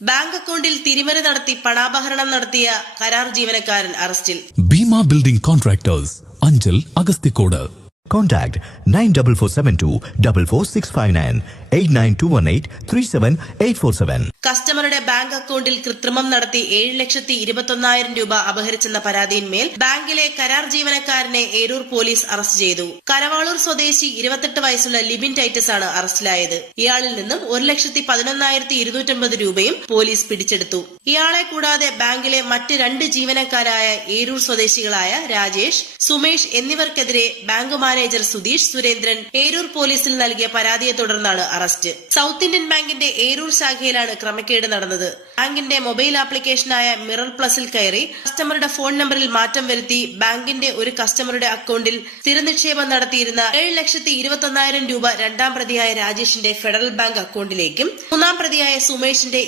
Bank അക്കൗണ്ടിൽ തിരിമറി നടത്തി പണാപഹരണം നടത്തിയ കരാർ ജീവനക്കാരൻ അറസ്റ്റിൽ. Bhima building contractors, Anchal, Agasthikode. Contact 94472 44659 89218 37847. കസ്റ്റമറുടെ ബാങ്ക് അക്കൗണ്ടിൽ കൃത്രിമം നടത്തി 7,21,000 രൂപ അപഹരിച്ചെന്ന പരാതിയിന്മേൽ ബാങ്കിലെ കരാർ ജീവനക്കാരനെ ഏരൂർ പോലീസ് അറസ്റ്റ് ചെയ്തു. കരവാളൂർ സ്വദേശി 28 വയസ്സുള്ള ലിബിൻ ടൈറ്റസ് ആണ് അറസ്റ്റിലായത്. ഇയാളിൽ നിന്നും 1,11,250 രൂപയും പോലീസ് പിടിച്ചെടുത്തു. ഇയാളെ കൂടാതെ ബാങ്കിലെ മറ്റ് 2 ജീവനക്കാരായ ഏരൂർ സ്വദേശികളായ രാജേഷ്, സുമേഷ് എന്നിവർക്കെതിരെ ബാങ്ക് മാനേജർ സുധീഷ് സുരേന്ദ്രൻ ഏരൂർ പോലീസിൽ നൽകിയ പരാതിയെ തുടർന്നാണ് അറസ്റ്റ്. സൗത്ത് ഇന്ത്യൻ ബാങ്കിന്റെ ഏരൂർ ശാഖയിലാണ് ക്രമക്കേട് നടന്നത്. ബാങ്കിന്റെ മൊബൈൽ ആപ്ലിക്കേഷനായ മിറർ പ്ലസിൽ കയറി കസ്റ്റമറുടെ ഫോൺ നമ്പറിൽ മാറ്റം വരുത്തി ബാങ്കിന്റെ ഒരു കസ്റ്റമറുടെ അക്കൗണ്ടിൽ സ്ഥിര നിക്ഷേപം നടത്തിയിരുന്ന 7,21,000 രൂപ 2ാം പ്രതിയായ രാജേഷിന്റെ ഫെഡറൽ ബാങ്ക് അക്കൗണ്ടിലേക്കും 3ാം പ്രതിയായ സുമേഷിന്റെ